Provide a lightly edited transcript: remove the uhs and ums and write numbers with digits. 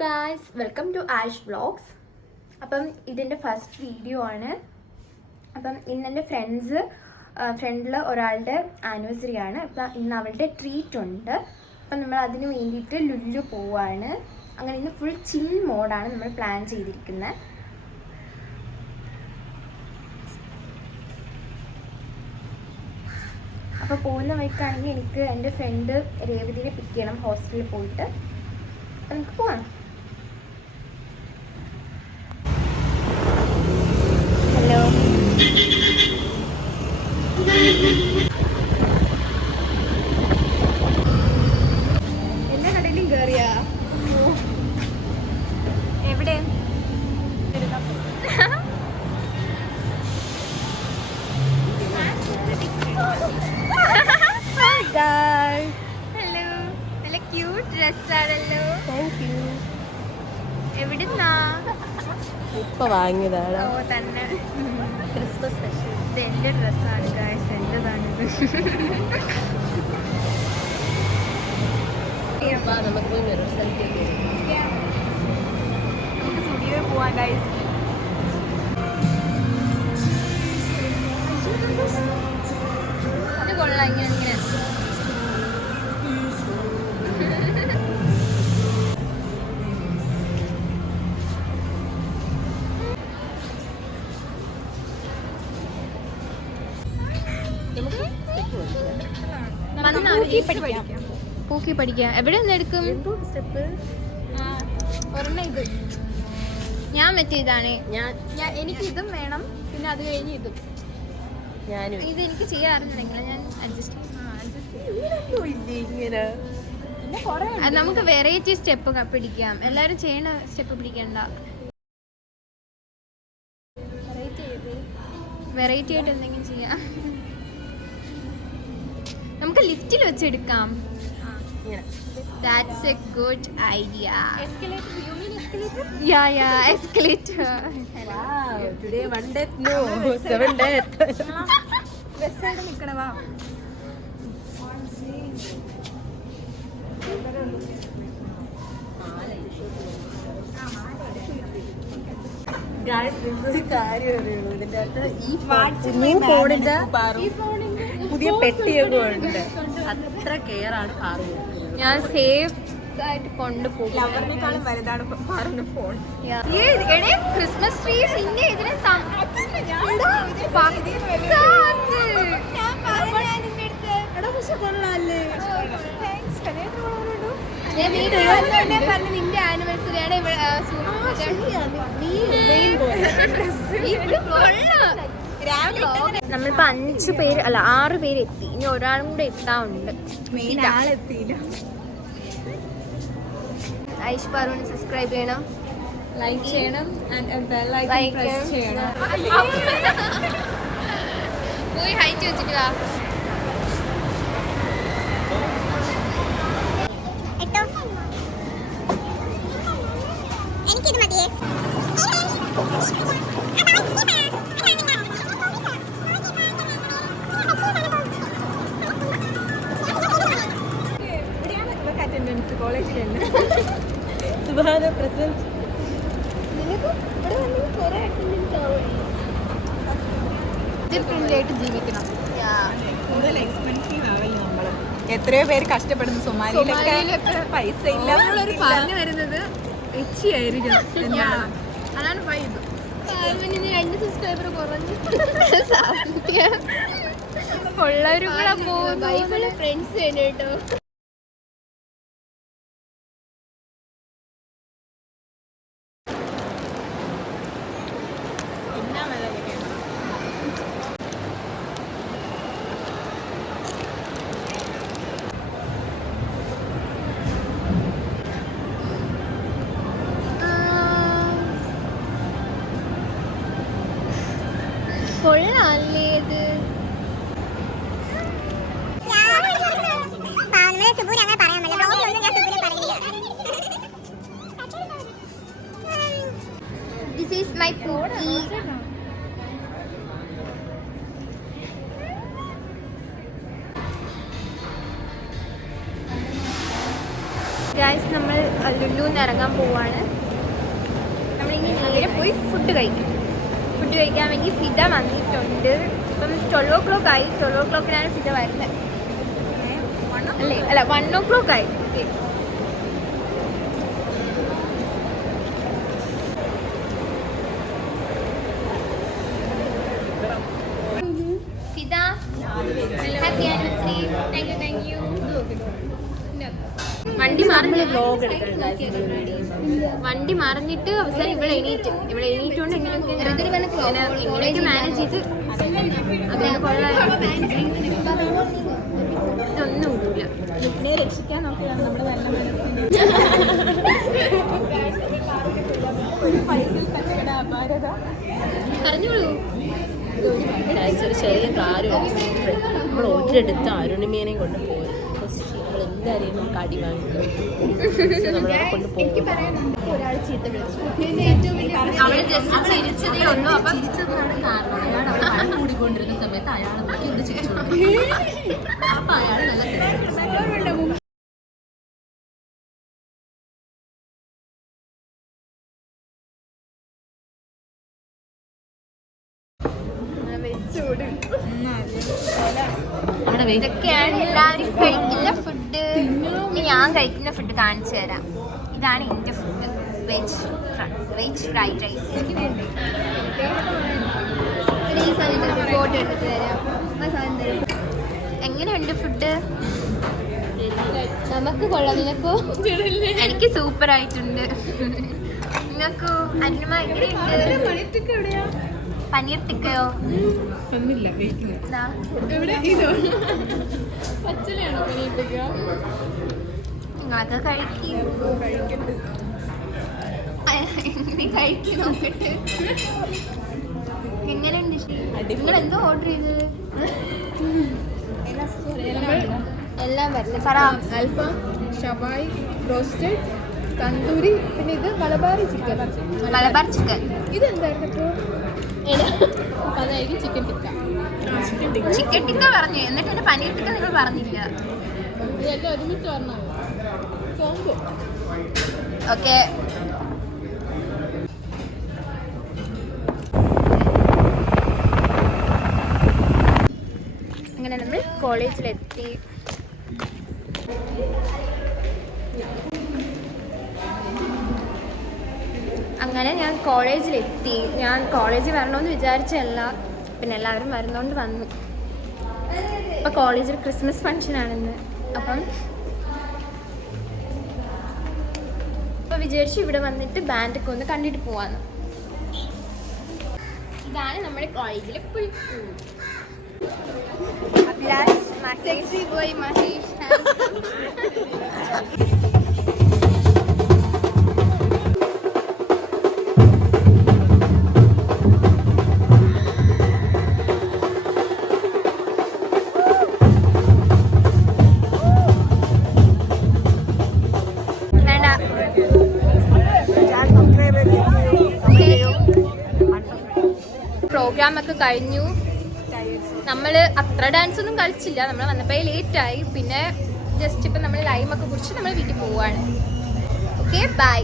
Guys, welcome to Ash vlogs. അപ്പം ഇതിൻ്റെ first video ആണ്. അപ്പം ഇന്നെൻ്റെ ഫ്രണ്ടിൽ ഒരാളുടെ ആനിവേഴ്സറി ആണ്. അപ്പം ഇന്ന് അവളുടെ ട്രീറ്റ് ഉണ്ട്. അപ്പം നമ്മൾ അതിന് വേണ്ടിയിട്ട് ലുല്ലു പോവാണ്. അങ്ങനെ ഇന്ന് ഫുൾ ചിൽ മോഡാണ് നമ്മൾ പ്ലാൻ ചെയ്തിരിക്കുന്നത്. അപ്പോൾ പോകുന്ന വഴിക്കാണെങ്കിൽ എനിക്ക് എൻ്റെ ഫ്രണ്ട് രേവതിനെ പിക്ക് ചെയ്യണം ഹോസ്റ്റലിൽ പോയിട്ട്. അപ്പം നമുക്ക് പോവാം. ഹലോ, എല്ലാ കടയിലും കയറിയാ? എവിടെ? ഹലോ, നല്ല ക്യൂട്ട് ഡ്രസ്സാണല്ലോ. Thank you. എവിടുന്നാ? ഇപ്പൊ വാങ്ങിയതാണ്. ഓ തന്നെ, ക്രിസ്മസ് സ്പെഷ്യൽ. ഇത് എൻ്റെ ഡ്രസ്സാണ് ഗായ്സ്, എൻ്റെതാണിത്. നമുക്ക് പോയി മിറർ സെൽഫി നമുക്ക് സ്റ്റുഡിയോയിൽ പോവാം ഗായ്സ്. ഇത് കൊള്ളാം, ഇങ്ങനെ ഇങ്ങനെ. പൂക്കി പഠിക്കാം. എവിടെ നിന്ന് എടുക്കും? സ്റ്റെപ്പ് ഒരെണ്ണം ഇത്. ഞാൻ മറ്റേ ഇതാണ്. എനിക്ക് ഇതും വേണം, പിന്നെ അത് കഴിഞ്ഞ് ഇതും. ഞാനും ഇത് എനിക്ക് ചെയ്യാൻ അറിഞ്ഞില്ലെങ്കിൽ ഞാൻ അഡ്ജസ്റ്റ് ഇങ്ങനെ നമുക്ക് വെറൈറ്റി സ്റ്റെപ്പ് പിടിക്കാം. എല്ലാരും ചെയ്യണ സ്റ്റെപ്പ് പിടിക്കണ്ട. വെറൈറ്റി ആയിട്ട് എന്തെങ്കിലും ചെയ്യാം. നമുക്ക് ലിഫ്റ്റിൽ വെച്ചെടുക്കാം. That's a good idea. Escalator, you mean escalator? Yeah, escalator. Wow, today one death, no, 7 death. West side നിക്കണവാ. Guys, നിങ്ങൾക്കൊരു കാര്യം അറിയുള്ളൂ, ഇതിൻ്റെ അകത്ത് ഈ ഫോണിന്റെ പുതിയ പെട്ടിയൊക്കെ ഉണ്ട്. അത്ര കെയർ ആണ് പാറു കൊടുക്കുന്നത്. ഞാൻ സേഫ് ആയിട്ട് കൊണ്ടുപോകും. അവരിനേക്കാളും വലുതാണ് പാറുവിന്റെ ഫോൺ. ക്രിസ്മസ് ട്രീസ് ഇന്നെ ഇതിനെ നിന്റെ ആനിവേഴ്സറി ആണ്. നമ്മളിപ്പോ 5 പേര് അല്ല 6 പേര് എത്തി. ഇനി ഒരാളും കൂടെ എത്താറുണ്ട്. ഐഷ് പാറുവിനെ സബ്സ്ക്രൈബ് ചെയ്യണം, ലൈക്ക് ചെയ്യണം, പ്രസ് ചെയ്യണം. പോയി ഹൈറ്റ് വെച്ചിട്ട് വാ. എനിക്കിത് മതിയേ. ജീവിക്കണം. എത്രയോ പേര് കഷ്ടപ്പെടുന്നു സൊമാലിയിലൊക്കെ. പൈസ ഇല്ല. പറഞ്ഞു വരുന്നത് അതാണ് വൈബ്. 2 സബ്സ്ക്രൈബർ കുറഞ്ഞു. ഉള്ളവരും കൂടെ പോകുന്നു. ഫ്രണ്ട്സ് വേണം കേട്ടോ. കൊള്ളാല്ലേ ഇത്? ഗൈസ് നമ്മൾ ലുലുന്ന് ഇറങ്ങാൻ പോവാണ്. നമ്മളിനി നേരെ പോയി ഫുഡ് കഴിക്കും. ഫുഡ് കഴിക്കാൻ വേണ്ടി ഫിദ വന്നിട്ടുണ്ട്. ഇപ്പം 12 o'clock ആയി. 12 o'clockനാണ് ഫിദ വരുന്നത് അല്ലേ? അല്ല 1 o'clock ആയി. Okay, Fida happy anniversary. Thank you. വണ്ടി മറിഞ്ഞിട്ട് അവസാനം ഇവിടെ എണീറ്റുകൊണ്ട് എങ്ങനെയൊക്കെ മാനേജ് ചെയ്ത് അതുകൊണ്ട് കൊള്ളാം. ഇതൊന്നും ഇല്ല രക്ഷിക്കാൻ നോക്കിയാണ് നമ്മുടെ നല്ല പറഞ്ഞോളൂ. ഒരു ചെറിയ കാര്യമാണ്. നമ്മൾ ഒരിടത്ത് അരുണിമേനെയും കൊണ്ട് പോയി നമ്മൾ എന്തായാലും നമുക്ക് അടി വാങ്ങിക്കും. നമ്മളെ കൊണ്ട് പോകും. ഒരാൾ ചീത്ത വിളിച്ചു. ചിരിച്ചതാണ് കാരണം. അയാൾ അവിടെ മഴ കൂടിക്കൊണ്ടിരുന്ന സമയത്ത് അയാൾ നോക്കി ഒന്ന് ചിരിച്ചു. അപ്പൊ അയാൾ നല്ല ഇതൊക്കെയാണ് എല്ലാവരും കഴിക്കുന്ന ഫുഡ്. ഞാൻ കഴിക്കുന്ന ഫുഡ് കാണിച്ചു തരാം. ഇതാണ് എൻ്റെ ഫുഡ്. Veg fried rice. എങ്ങനെയുണ്ട് ഫുഡ്? നമുക്ക് കൊള്ളാം. നിനക്കോ? എനിക്ക് സൂപ്പർ ആയിട്ടുണ്ട്. നിങ്ങൾക്കോ? അനിമ എങ്ങനെയുണ്ട്? പനീർ ടിക്കയോ? നിങ്ങളൊക്കെ കഴിക്കൂ. നോക്കട്ടെ എങ്ങനെയുണ്ട്. നിങ്ങൾ എന്തോ ഓർഡർ ചെയ്തത്? എല്ലാം വരില്ല. പറ. അൽഫാം, ഷവായി, റോസ്റ്റഡ്, തന്തൂരി, പിന്നെ ഇത് മലബാറി ചിക്കൻ. മലബാർ ചിക്കൻ. ഇതെന്തായിരുന്നു? അതായിരിക്കും ചിക്കൻ ടിക്ക. ചിക്കൻ ടിക്ക പറഞ്ഞു. എന്നിട്ട് എന്റെ പനീർ ടിക്ക നിങ്ങൾ പറഞ്ഞില്ല. ഇതെല്ലാം ഒരുമിച്ച് പറഞ്ഞോ? കോംബോ. ഓക്കെ. അങ്ങനെ നമ്മൾ കോളേജിലെത്തി. അങ്ങനെ ഞാൻ കോളേജിലെത്തി. ഞാൻ കോളേജിൽ വരണമെന്ന് വിചാരിച്ചല്ല, പിന്നെ എല്ലാവരും വരുന്നോണ്ട് വന്നു. ഇപ്പം കോളേജിൽ ക്രിസ്മസ് ഫംഗ്ഷനാണെന്ന്. അപ്പം ഇപ്പം വിചാരിച്ചു ഇവിടെ വന്നിട്ട് ബാൻഡൊക്കെ ഒന്ന് കണ്ടിട്ട് പോവാന്ന്. ഇതാണ് നമ്മുടെ കോളേജിലെ ഫുൾ സെക്സി ബോയ് മഹേഷ്. പ്രോഗ്രാമൊക്കെ കഴിഞ്ഞു. നമ്മൾ അത്ര ഡാൻസ് ഒന്നും കളിച്ചില്ല. നമ്മൾ വന്നപ്പോൾ ലേറ്റായി. പിന്നെ ജസ്റ്റ് ഇപ്പം നമ്മൾ ലൈമൊക്കെ കുറിച്ച് നമ്മൾ വീട്ടിൽ പോവുകയാണ്. Okay, by.